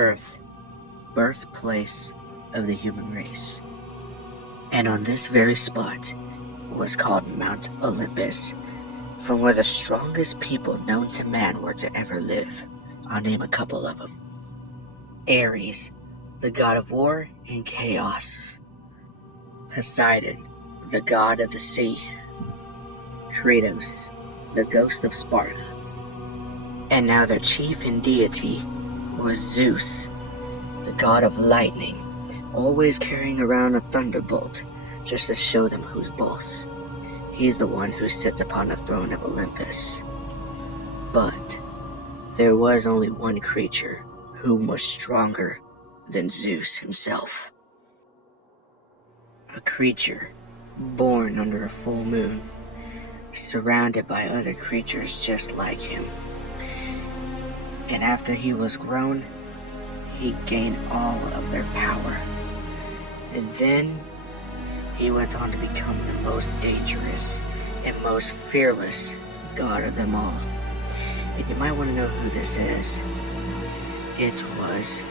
Earth, birthplace of the human race. And on this very spot was called Mount Olympus, from where the strongest people known to man were to ever live. I'll name a couple of them. Ares, the god of war and chaos. Poseidon, the god of the sea. Kratos, the ghost of Sparta. And now their chief and deity was Zeus, the god of lightning, always carrying around a thunderbolt just to show them who's boss. He's the one who sits upon the throne of Olympus. But there was only one creature who was stronger than Zeus himself. A creature born under a full moon, surrounded by other creatures just like him. And after he was grown, he gained all of their power. And then he went on to become the most dangerous and most fearless god of them all. And you might want to know who this is. It was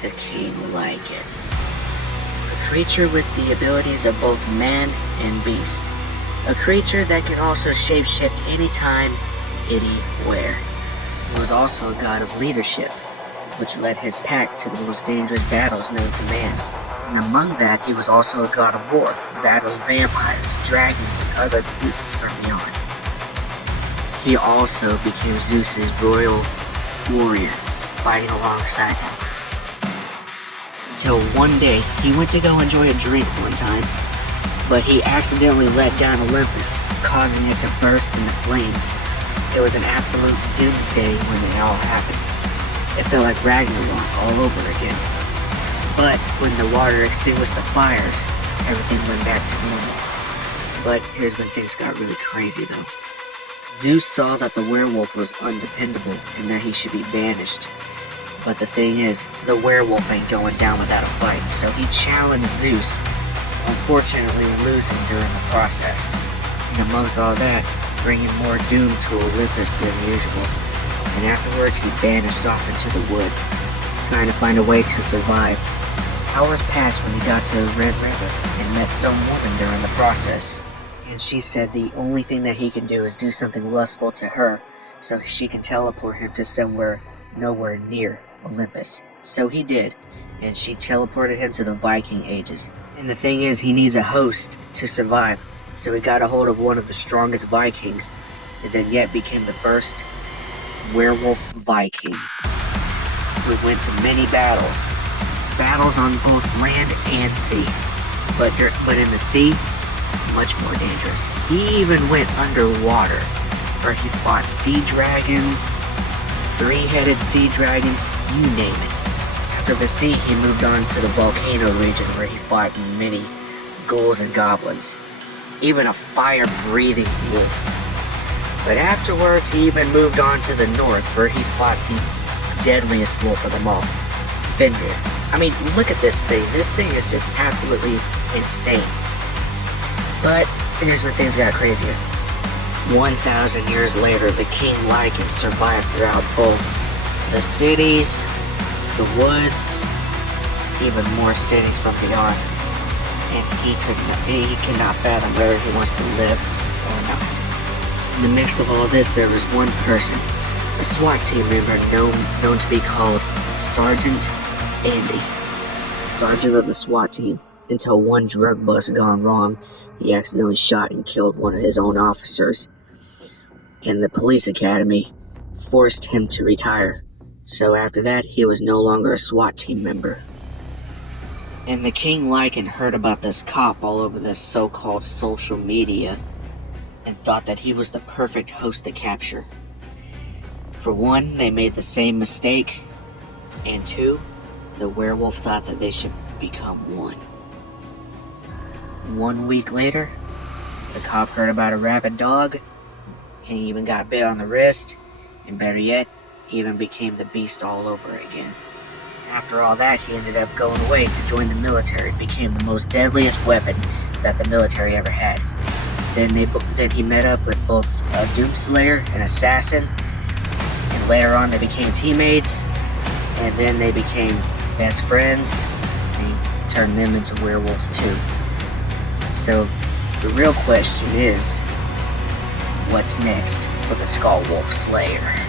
the King Lycan. A creature with the abilities of both man and beast. A creature that can also shapeshift anytime, anywhere. He was also a god of leadership, which led his pack to the most dangerous battles known to man. And among that, he was also a god of war, battling vampires, dragons, and other beasts from beyond. He also became Zeus's royal warrior, fighting alongside him. Until one day, he went to go enjoy a drink one time, but he accidentally let down Olympus, causing it to burst into flames. It was an absolute doomsday when it all happened. It felt like Ragnarok all over again. But when the water extinguished the fires, everything went back to normal. But here's when things got really crazy though. Zeus saw that the werewolf was undependable and that he should be banished. But the thing is, the werewolf ain't going down without a fight, so he challenged Zeus, unfortunately losing during the process. And amongst all that, bringing more doom to Olympus than usual. And afterwards he vanished off into the woods, trying to find a way to survive. Hours passed when he got to the Red River and met some woman during the process. And she said the only thing that he can do is do something lustful to her, so she can teleport him to somewhere nowhere near Olympus. So he did, and she teleported him to the Viking Ages. And the thing is, he needs a host to survive, so he got a hold of one of the strongest Vikings, and then yet became the first werewolf Viking, who went to many battles on both land and sea, but in the sea, much more dangerous. He even went underwater, where he fought sea dragons, three-headed sea dragons, you name it. After the sea, he moved on to the volcano region, where he fought many ghouls and goblins, even a fire-breathing wolf. But afterwards, he even moved on to the north, where he fought the deadliest wolf of them all, Fenrir. I mean, look at this thing. This thing is just absolutely insane. But here's where things got crazier. 1,000 years later, the King Lycan survived throughout both the cities, the woods, even more cities from beyond. And he cannot fathom whether he wants to live or not. In the midst of all this, there was one person, a SWAT team member known to be called Sergeant Andy, sergeant of the SWAT team, until one drug bust gone wrong. He accidentally shot and killed one of his own officers, and the police academy forced him to retire. So after that, he was no longer a SWAT team member. And the King Lycan heard about this cop all over this so-called social media and thought that he was the perfect host to capture. For one, they made the same mistake, and two, the werewolf thought that they should become one. 1 week later, the cop heard about a rabid dog, and he even got bit on the wrist, and better yet, he even became the beast all over again. After all that, he ended up going away to join the military, and became the most deadliest weapon that the military ever had. Then he met up with both a Doomslayer and Assassin, and later on they became teammates, and then they became best friends. He turned them into werewolves too. So the real question is, what's next for the Skull Wolf Slayer?